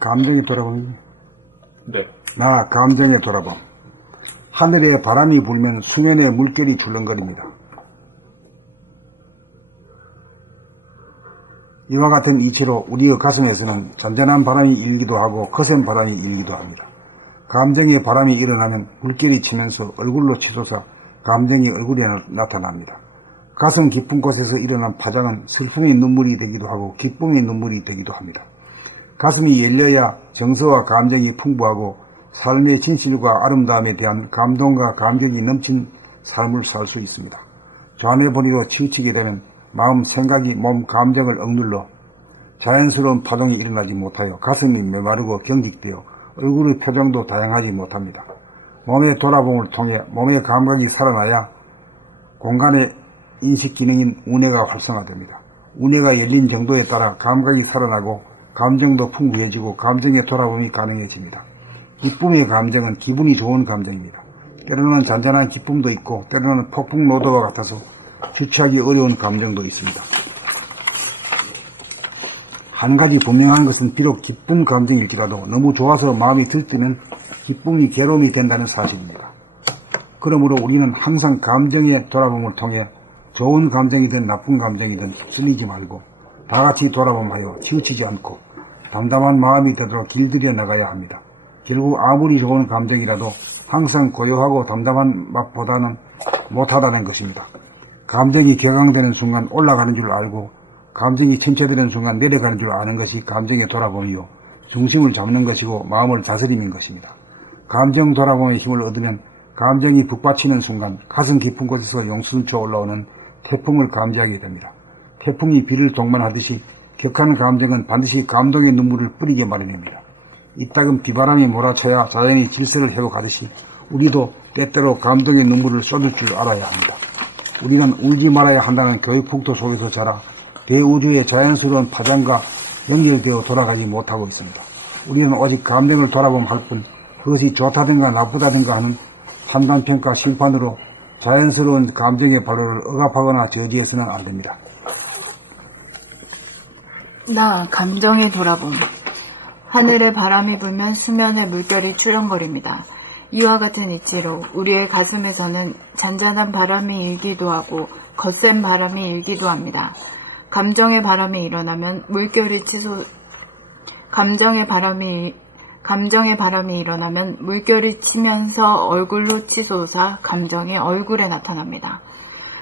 감정이 돌아봄. 네. 나 감정의 돌아봄. 하늘에 바람이 불면 수면에 물결이 출렁거립니다. 이와 같은 이치로 우리의 가슴에서는 잔잔한 바람이 일기도 하고 거센 바람이 일기도 합니다. 감정의 바람이 일어나면 물결이 치면서 얼굴로 치솟아 감정이 얼굴에 나타납니다. 가슴 깊은 곳에서 일어난 파장은 슬픔의 눈물이 되기도 하고 기쁨의 눈물이 되기도 합니다. 가슴이 열려야 정서와 감정이 풍부하고 삶의 진실과 아름다움에 대한 감동과 감격이 넘친 삶을 살 수 있습니다. 좌뇌버리로 치우치게 되면 마음, 생각이 몸, 감정을 억눌러 자연스러운 파동이 일어나지 못하여 가슴이 메마르고 경직되어 얼굴의 표정도 다양하지 못합니다. 몸의 돌아봄을 통해 몸의 감각이 살아나야 공간의 인식 기능인 우뇌가 활성화됩니다. 우뇌가 열린 정도에 따라 감각이 살아나고 감정도 풍부해지고 감정의 돌아봄이 가능해집니다. 기쁨의 감정은 기분이 좋은 감정입니다. 때로는 잔잔한 기쁨도 있고 때로는 폭풍노도와 같아서 주체하기 어려운 감정도 있습니다. 한 가지 분명한 것은 비록 기쁜 감정일지라도 너무 좋아서 마음이 들뜨면 기쁨이 괴로움이 된다는 사실입니다. 그러므로 우리는 항상 감정의 돌아봄을 통해 좋은 감정이든 나쁜 감정이든 휩쓸리지 말고 다같이 돌아봄하여 치우치지 않고 담담한 마음이 되도록 길들여 나가야 합니다. 결국 아무리 좋은 감정이라도 항상 고요하고 담담한 맛보다는 못하다는 것입니다. 감정이 격앙되는 순간 올라가는 줄 알고 감정이 침체되는 순간 내려가는 줄 아는 것이 감정의 돌아봄이요 중심을 잡는 것이고 마음을 다스리는 것입니다. 감정 돌아봄의 힘을 얻으면 감정이 북받치는 순간 가슴 깊은 곳에서 용수름쳐 올라오는 태풍을 감지하게 됩니다. 태풍이 비를 동반하듯이 격한 감정은 반드시 감동의 눈물을 뿌리게 마련입니다. 이따금 비바람이 몰아쳐야 자연이 질서를 회복하듯이 우리도 때때로 감동의 눈물을 쏟을 줄 알아야 합니다. 우리는 울지 말아야 한다는 교육 풍토 속에서 자라 대우주의 자연스러운 파장과 연결되어 돌아가지 못하고 있습니다. 우리는 오직 감정을 돌아봄할 뿐 그것이 좋다든가 나쁘다든가 하는 판단평가 심판으로 자연스러운 감정의 발효를 억압하거나 저지해서는 안 됩니다. 나 감정의 돌아봄. 하늘에 바람이 불면 수면에 물결이 출렁거립니다. 이와 같은 이치로 우리의 가슴에서는 잔잔한 바람이 일기도 하고 거센 바람이 일기도 합니다. 감정의 바람이 일어나면 감정의 바람이 일어나면 물결이 치면서 얼굴로 치솟아 감정이 얼굴에 나타납니다.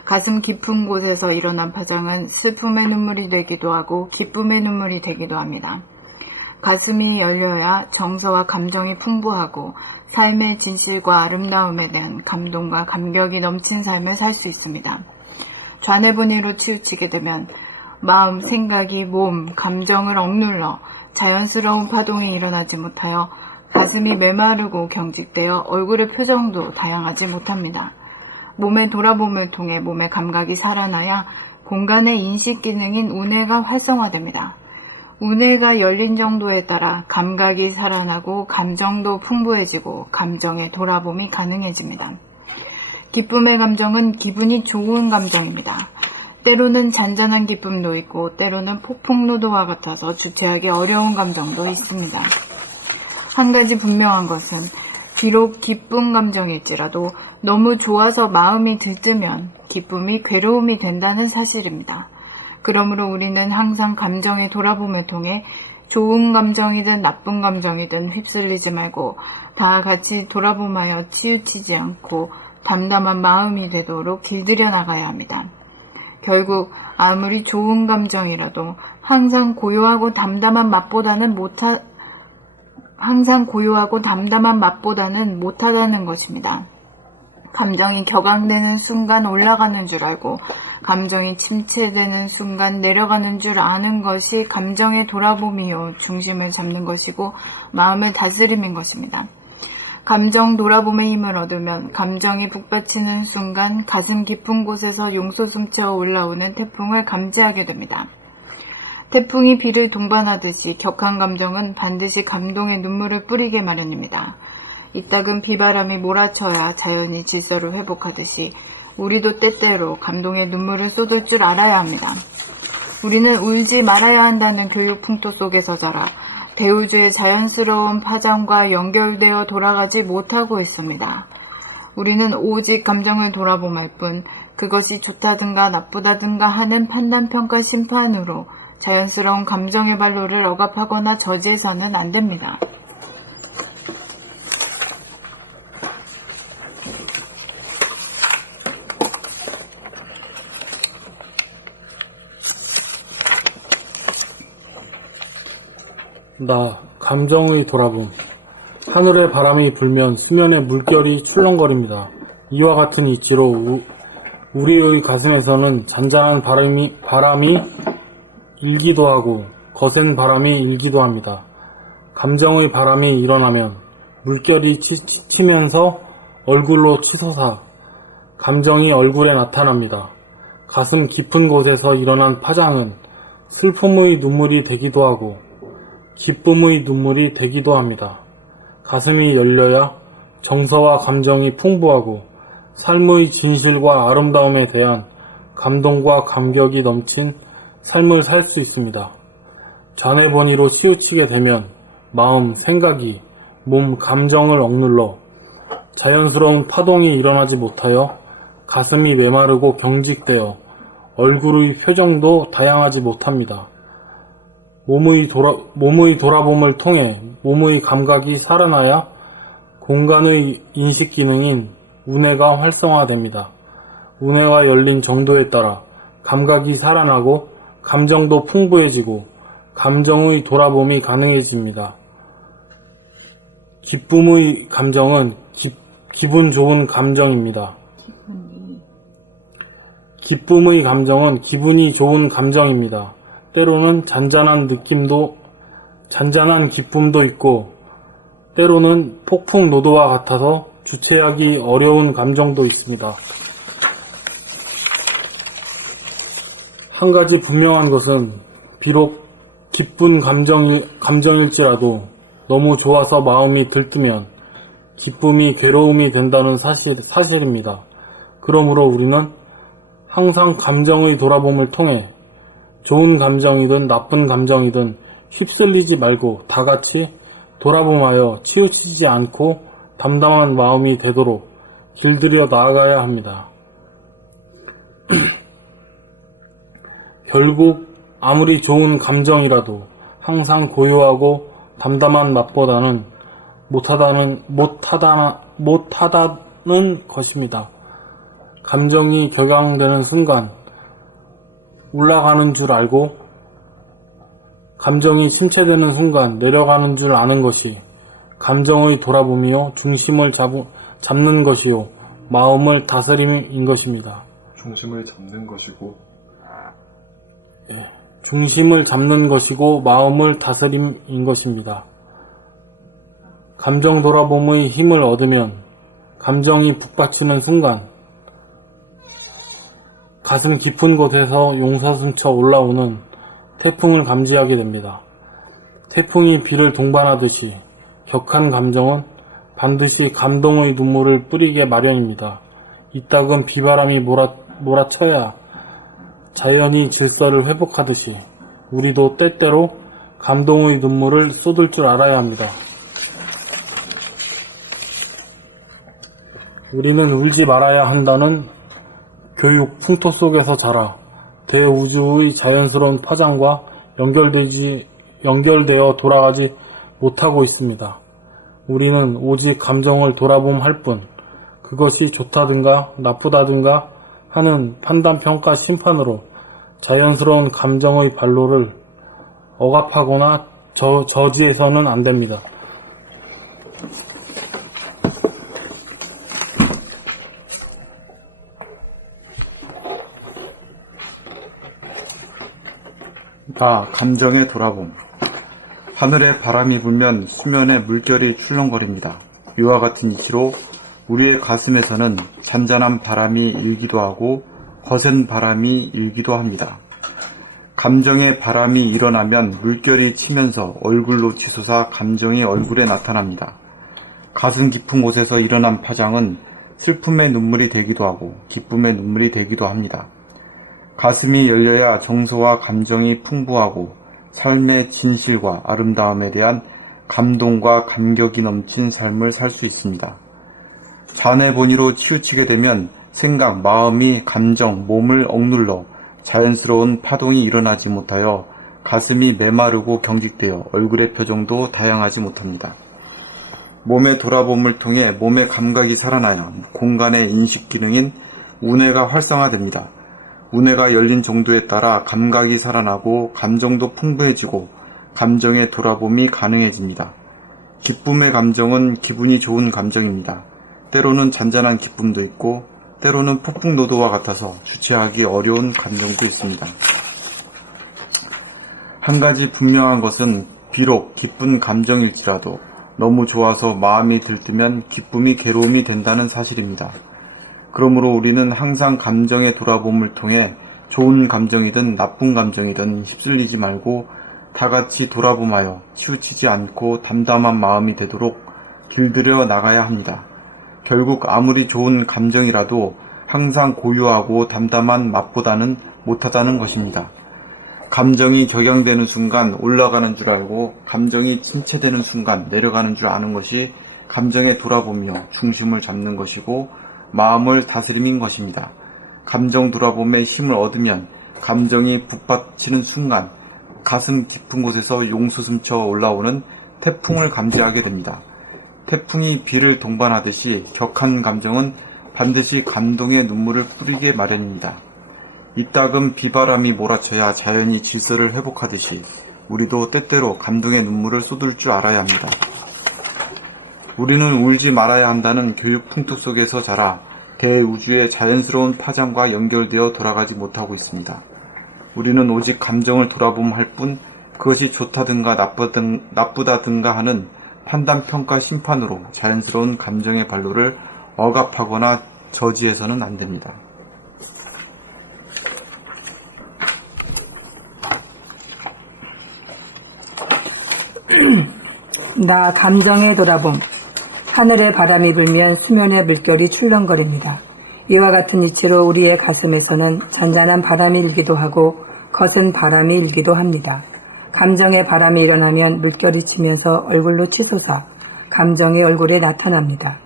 가슴 깊은 곳에서 일어난 파장은 슬픔의 눈물이 되기도 하고 기쁨의 눈물이 되기도 합니다. 가슴이 열려야 정서와 감정이 풍부하고 삶의 진실과 아름다움에 대한 감동과 감격이 넘친 삶을 살 수 있습니다. 좌뇌분해로 치우치게 되면 마음, 생각이 몸, 감정을 억눌러 자연스러운 파동이 일어나지 못하여 가슴이 메마르고 경직되어 얼굴의 표정도 다양하지 못합니다. 몸의 돌아봄을 통해 몸의 감각이 살아나야 공간의 인식 기능인 우뇌가 활성화됩니다. 우뇌가 열린 정도에 따라 감각이 살아나고 감정도 풍부해지고 감정의 돌아봄이 가능해집니다. 기쁨의 감정은 기분이 좋은 감정입니다. 때로는 잔잔한 기쁨도 있고 때로는 폭풍노도와 같아서 주체하기 어려운 감정도 있습니다. 한 가지 분명한 것은 비록 기쁜 감정일지라도 너무 좋아서 마음이 들뜨면 기쁨이 괴로움이 된다는 사실입니다. 그러므로 우리는 항상 감정의 돌아봄을 통해 좋은 감정이든 나쁜 감정이든 휩쓸리지 말고 다 같이 돌아봄하여 치우치지 않고 담담한 마음이 되도록 길들여 나가야 합니다. 결국 아무리 좋은 감정이라도 항상 고요하고 담담한 맛보다는 못하다는 것입니다. 감정이 격앙되는 순간 올라가는 줄 알고 감정이 침체되는 순간 내려가는 줄 아는 것이 감정의 돌아봄이요 중심을 잡는 것이고 마음을 다스림인 것입니다. 감정 돌아봄의 힘을 얻으면 감정이 북받치는 순간 가슴 깊은 곳에서 용솟음쳐 올라오는 태풍을 감지하게 됩니다. 태풍이 비를 동반하듯이 격한 감정은 반드시 감동의 눈물을 뿌리게 마련입니다. 이따금 비바람이 몰아쳐야 자연이 질서를 회복하듯이 우리도 때때로 감동의 눈물을 쏟을 줄 알아야 합니다. 우리는 울지 말아야 한다는 교육 풍토 속에서 자라 대우주의 자연스러운 파장과 연결되어 돌아가지 못하고 있습니다. 우리는 오직 감정을 돌아봄할 뿐 그것이 좋다든가 나쁘다든가 하는 판단평가 심판으로 자연스러운 감정의 발로를 억압하거나 저지해서는 안 됩니다. 나 감정의 돌아봄. 하늘에 바람이 불면 수면에 물결이 출렁거립니다. 이와 같은 이치로 우리의 가슴에서는 잔잔한 바람이 일기도 하고 거센 바람이 일기도 합니다. 감정의 바람이 일어나면 물결이 치면서 얼굴로 치솟아 감정이 얼굴에 나타납니다. 가슴 깊은 곳에서 일어난 파장은 슬픔의 눈물이 되기도 하고 기쁨의 눈물이 되기도 합니다. 가슴이 열려야 정서와 감정이 풍부하고 삶의 진실과 아름다움에 대한 감동과 감격이 넘친 삶을 살 수 있습니다. 좌뇌번위로 치우치게 되면 마음, 생각이, 몸, 감정을 억눌러 자연스러운 파동이 일어나지 못하여 가슴이 메마르고 경직되어 얼굴의 표정도 다양하지 못합니다. 몸의 돌아봄을 통해 몸의 감각이 살아나야 공간의 인식 기능인 우뇌가 활성화됩니다. 우뇌가 열린 정도에 따라 감각이 살아나고 감정도 풍부해지고 감정의 돌아봄이 가능해집니다. 기쁨의 감정은 기분 좋은 감정입니다. 기쁨의 감정은 기분이 좋은 감정입니다. 때로는 잔잔한 기쁨도 있고 때로는 폭풍 노도와 같아서 주체하기 어려운 감정도 있습니다. 한 가지 분명한 것은 비록 기쁜 감정일지라도 너무 좋아서 마음이 들뜨면 기쁨이 괴로움이 된다는 사실입니다. 그러므로 우리는 항상 감정의 돌아봄을 통해 좋은 감정이든 나쁜 감정이든 휩쓸리지 말고 다같이 돌아봄하여 치우치지 않고 담담한 마음이 되도록 길들여 나아가야 합니다. 결국 아무리 좋은 감정이라도 항상 고요하고 담담한 맛보다는 못하다는 것입니다. 감정이 격양되는 순간 올라가는 줄 알고 감정이 침체되는 순간 내려가는 줄 아는 것이 감정의 돌아봄이요 중심을 잡는 것이요 마음을 다스림인 것입니다. 중심을 잡는 것이고 중심을 잡는 것이고 마음을 다스림인 것입니다. 감정 돌아봄의 힘을 얻으면 감정이 북받치는 순간 가슴 깊은 곳에서 용서숨쳐 올라오는 태풍을 감지하게 됩니다. 태풍이 비를 동반하듯이 격한 감정은 반드시 감동의 눈물을 뿌리게 마련입니다. 이따금 비바람이 몰아쳐야 자연이 질서를 회복하듯이 우리도 때때로 감동의 눈물을 쏟을 줄 알아야 합니다. 우리는 울지 말아야 한다는 교육 풍토 속에서 자라 대우주의 자연스러운 파장과 연결되어 돌아가지 못하고 있습니다. 우리는 오직 감정을 돌아봄할 뿐 그것이 좋다든가 나쁘다든가 하는 판단평가 심판으로 자연스러운 감정의 발로를 억압하거나 저지해서는 안 됩니다. 나 감정의 돌아봄. 하늘에 바람이 불면 수면에 물결이 출렁거립니다. 이와 같은 이치로 우리의 가슴에서는 잔잔한 바람이 일기도 하고 거센 바람이 일기도 합니다. 감정의 바람이 일어나면 물결이 치면서 얼굴로 치솟아 감정이 얼굴에 나타납니다. 가슴 깊은 곳에서 일어난 파장은 슬픔의 눈물이 되기도 하고 기쁨의 눈물이 되기도 합니다. 가슴이 열려야 정서와 감정이 풍부하고 삶의 진실과 아름다움에 대한 감동과 감격이 넘친 삶을 살 수 있습니다. 잔해 본의로 치우치게 되면 생각, 마음이, 감정, 몸을 억눌러 자연스러운 파동이 일어나지 못하여 가슴이 메마르고 경직되어 얼굴의 표정도 다양하지 못합니다. 몸의 돌아봄을 통해 몸의 감각이 살아나야 공간의 인식 기능인 우뇌가 활성화됩니다. 우뇌가 열린 정도에 따라 감각이 살아나고 감정도 풍부해지고 감정의 돌아봄이 가능해집니다. 기쁨의 감정은 기분이 좋은 감정입니다. 때로는 잔잔한 기쁨도 있고 때로는 폭풍노도와 같아서 주체하기 어려운 감정도 있습니다. 한 가지 분명한 것은 비록 기쁜 감정일지라도 너무 좋아서 마음이 들뜨면 기쁨이 괴로움이 된다는 사실입니다. 그러므로 우리는 항상 감정의 돌아봄을 통해 좋은 감정이든 나쁜 감정이든 휩쓸리지 말고 다같이 돌아봄하여 치우치지 않고 담담한 마음이 되도록 길들여 나가야 합니다. 결국 아무리 좋은 감정이라도 항상 고요하고 담담한 맛보다는 못하다는 것입니다. 감정이 격양되는 순간 올라가는 줄 알고 감정이 침체되는 순간 내려가는 줄 아는 것이 감정에 돌아보며 중심을 잡는 것이고 마음을 다스림인 것입니다. 감정 돌아봄에 힘을 얻으면 감정이 북받치는 순간 가슴 깊은 곳에서 용솟음쳐 올라오는 태풍을 감지하게 됩니다. 태풍이 비를 동반하듯이 격한 감정은 반드시 감동의 눈물을 뿌리게 마련입니다. 이따금 비바람이 몰아쳐야 자연이 질서를 회복하듯이 우리도 때때로 감동의 눈물을 쏟을 줄 알아야 합니다. 우리는 울지 말아야 한다는 교육 풍토 속에서 자라 대우주의 자연스러운 파장과 연결되어 돌아가지 못하고 있습니다. 우리는 오직 감정을 돌아봄할 뿐 그것이 좋다든가 나쁘다든가 하는 판단, 평가, 심판으로 자연스러운 감정의 발로를 억압하거나 저지해서는 안 됩니다. 나 감정에 돌아봄. 하늘에 바람이 불면 수면의 물결이 출렁거립니다. 이와 같은 이치로 우리의 가슴에서는 잔잔한 바람이 일기도 하고 거센 바람이 일기도 합니다. 감정의 바람이 일어나면 물결이 치면서 얼굴로 치솟아 감정이 얼굴에 나타납니다.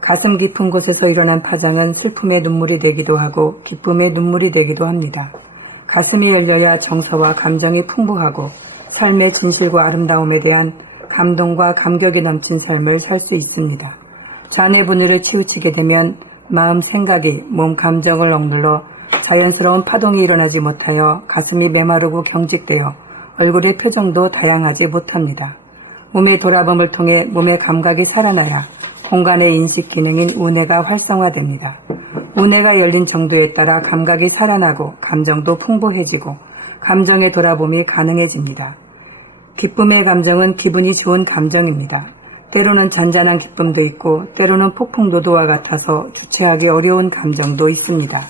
가슴 깊은 곳에서 일어난 파장은 슬픔의 눈물이 되기도 하고 기쁨의 눈물이 되기도 합니다. 가슴이 열려야 정서와 감정이 풍부하고 삶의 진실과 아름다움에 대한 감동과 감격이 넘친 삶을 살 수 있습니다. 잔해 분위를 치우치게 되면 마음, 생각이, 몸, 감정을 억눌러 자연스러운 파동이 일어나지 못하여 가슴이 메마르고 경직되어 얼굴의 표정도 다양하지 못합니다. 몸의 돌아봄을 통해 몸의 감각이 살아나야 공간의 인식 기능인 우뇌가 활성화됩니다. 우뇌가 열린 정도에 따라 감각이 살아나고 감정도 풍부해지고 감정의 돌아봄이 가능해집니다. 기쁨의 감정은 기분이 좋은 감정입니다. 때로는 잔잔한 기쁨도 있고 때로는 폭풍노도와 같아서 주체하기 어려운 감정도 있습니다.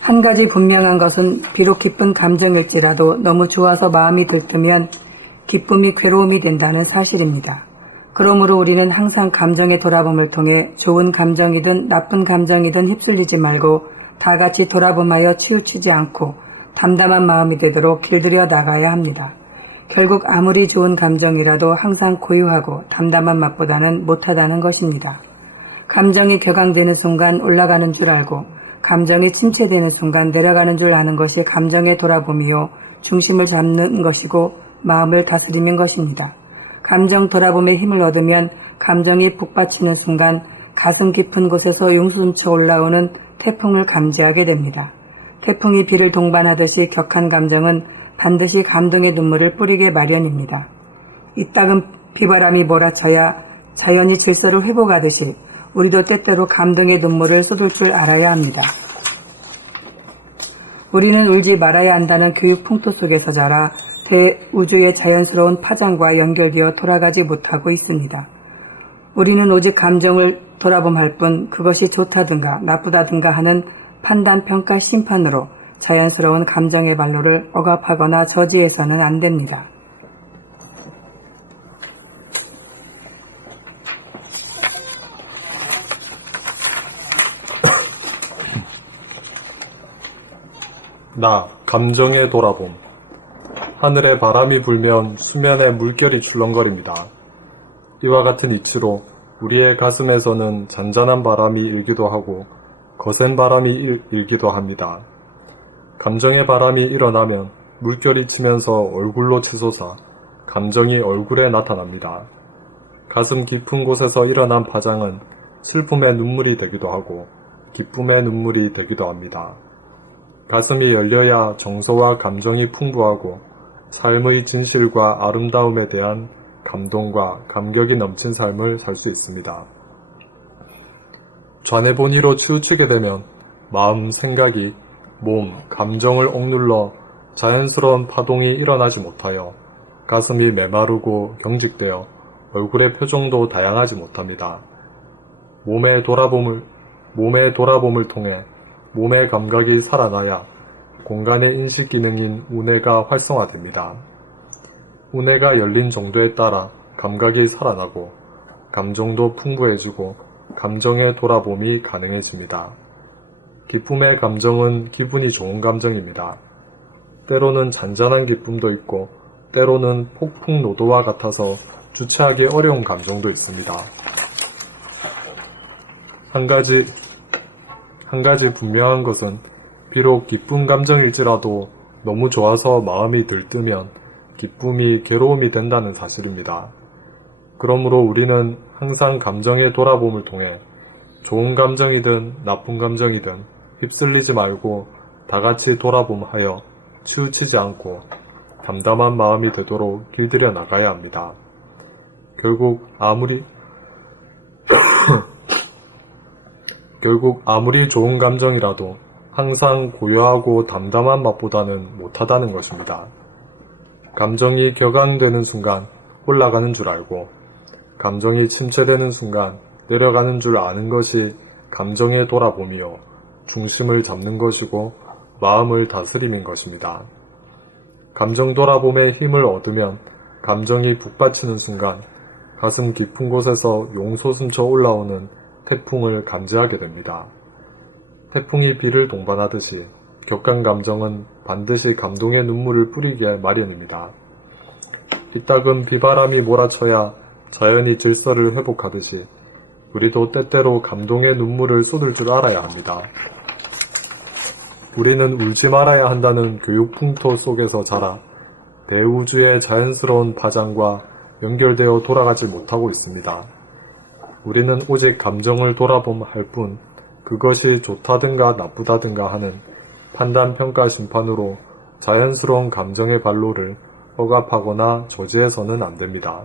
한 가지 분명한 것은 비록 기쁜 감정일지라도 너무 좋아서 마음이 들뜨면 기쁨이 괴로움이 된다는 사실입니다. 그러므로 우리는 항상 감정의 돌아봄을 통해 좋은 감정이든 나쁜 감정이든 휩쓸리지 말고 다같이 돌아봄하여 치우치지 않고 담담한 마음이 되도록 길들여 나가야 합니다. 결국 아무리 좋은 감정이라도 항상 고요하고 담담한 맛보다는 못하다는 것입니다. 감정이 격앙되는 순간 올라가는 줄 알고 감정이 침체되는 순간 내려가는 줄 아는 것이 감정의 돌아봄이요 중심을 잡는 것이고 마음을 다스리는 것입니다. 감정 돌아봄에 힘을 얻으면 감정이 북받치는 순간 가슴 깊은 곳에서 용솟음쳐 올라오는 태풍을 감지하게 됩니다. 태풍이 비를 동반하듯이 격한 감정은 반드시 감동의 눈물을 뿌리게 마련입니다. 이따금 비바람이 몰아쳐야 자연이 질서를 회복하듯이 우리도 때때로 감동의 눈물을 쏟을 줄 알아야 합니다. 우리는 울지 말아야 한다는 교육 풍토 속에서 자라 대우주의 자연스러운 파장과 연결되어 돌아가지 못하고 있습니다. 우리는 오직 감정을 돌아봄할 뿐 그것이 좋다든가 나쁘다든가 하는 판단, 평가, 심판으로 자연스러운 감정의 발로를 억압하거나 저지해서는 안 됩니다. 나, 감정의 돌아봄. 하늘에 바람이 불면 수면에 물결이 출렁거립니다. 이와 같은 이치로 우리의 가슴에서는 잔잔한 바람이 일기도 하고 거센 바람이 일기도 합니다. 감정의 바람이 일어나면 물결이 치면서 얼굴로 치솟아 감정이 얼굴에 나타납니다. 가슴 깊은 곳에서 일어난 파장은 슬픔의 눈물이 되기도 하고 기쁨의 눈물이 되기도 합니다. 가슴이 열려야 정서와 감정이 풍부하고 삶의 진실과 아름다움에 대한 감동과 감격이 넘친 삶을 살 수 있습니다. 좌뇌본위로 치우치게 되면 마음, 생각이, 몸, 감정을 억눌러 자연스러운 파동이 일어나지 못하여 가슴이 메마르고 경직되어 얼굴의 표정도 다양하지 못합니다. 몸의 돌아봄을 통해 몸의 감각이 살아나야 공간의 인식 기능인 우뇌가 활성화됩니다. 우뇌가 열린 정도에 따라 감각이 살아나고 감정도 풍부해지고 감정의 돌아봄이 가능해집니다. 기쁨의 감정은 기분이 좋은 감정입니다. 때로는 잔잔한 기쁨도 있고 때로는 폭풍노도와 같아서 주체하기 어려운 감정도 있습니다. 한 가지 분명한 것은 비록 기쁜 감정일지라도 너무 좋아서 마음이 들뜨면 기쁨이 괴로움이 된다는 사실입니다. 그러므로 우리는 항상 감정의 돌아봄을 통해 좋은 감정이든 나쁜 감정이든 휩쓸리지 말고 다같이 돌아봄하여 치우치지 않고 담담한 마음이 되도록 길들여 나가야 합니다. 결국 아무리 좋은 감정이라도 항상 고요하고 담담한 맛보다는 못하다는 것입니다. 감정이 격앙되는 순간 올라가는 줄 알고 감정이 침체되는 순간 내려가는 줄 아는 것이 감정의 돌아봄이요 중심을 잡는 것이고 마음을 다스림인 것입니다. 감정 돌아봄의 힘을 얻으면 감정이 북받치는 순간 가슴 깊은 곳에서 용솟음쳐 올라오는 태풍을 감지하게 됩니다. 태풍이 비를 동반하듯이 격한 감정은 반드시 감동의 눈물을 뿌리게 마련입니다. 이따금 비바람이 몰아쳐야 자연이 질서를 회복하듯이 우리도 때때로 감동의 눈물을 쏟을 줄 알아야 합니다. 우리는 울지 말아야 한다는 교육 풍토 속에서 자라 대우주의 자연스러운 파장과 연결되어 돌아가지 못하고 있습니다. 우리는 오직 감정을 돌아봄할 뿐 그것이 좋다든가 나쁘다든가 하는 판단, 평가, 심판으로 자연스러운 감정의 발로를 억압하거나 저지해서는 안 됩니다.